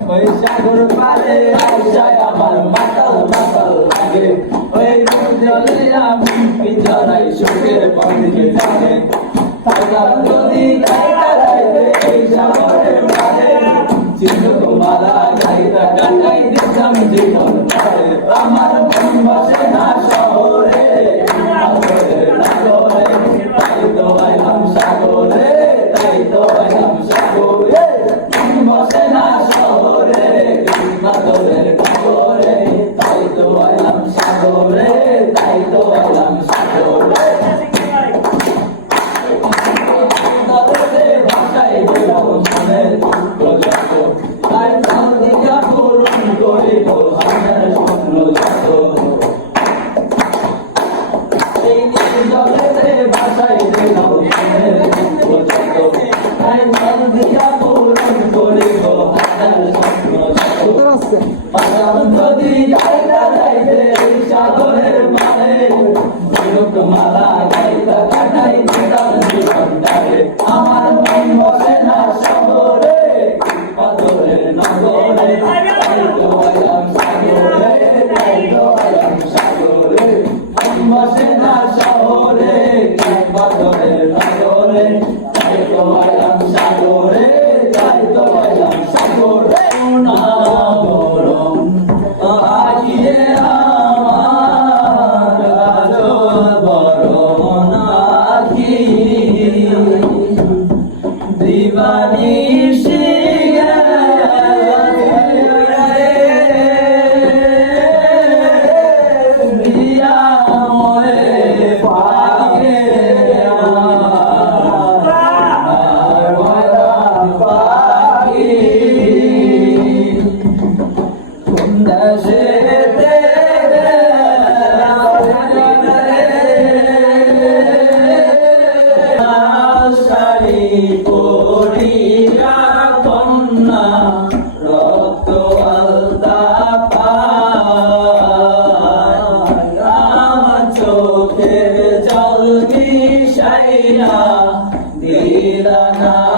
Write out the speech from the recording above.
ওই সাগর পারে আশায় আমার মাতাল মাতাল লাগে ওই জলে আমি পিঞ্জরাই সুখের পথে যাবে তাইলাম যদি গাইতে এই সাগরের পারে চিন্তা মালা গাইতা গাইতে দিতাম জীবন পারে আমার মন বসে না শহরে নাগরে তাই তো আইলাম সাগরে তাই তো আইলাম সাগরে মন বসে না শহরে নাগরের নাগরে তাই তো আইলাম সাগরে তাই তো আইলাম সাগরে ভাষায় বলবো মনে তাই দিকা পূরণ করিব আমার স্বপ্ন যত এই জগতে ভাষায় বলবো মনে তাই দিকা পূরণ করিব আমার স্বপ্ন যত যদি গাইতা যাইতে সাগরের মানে মালা গাইতা কাটাই দিতাম জীবনটারে আমার মন বসে না শহরে পাথরে নগরে তাই তো আইলাম সাগরে তাই তো আইলাম সাগরে মন বসে না শহরে পাথরে নগরে তাই তো আইলাম সাগরে তাই তো আইলাম সাগরে না বরং আজিয়ে আমার বরণ আখি দিবানিশি দিয়া মরে পাগে পাখি দেশে পড়িয়া কন্যা রক্ত আলতা আমার চোখের জল বিষাইয়া দিলা না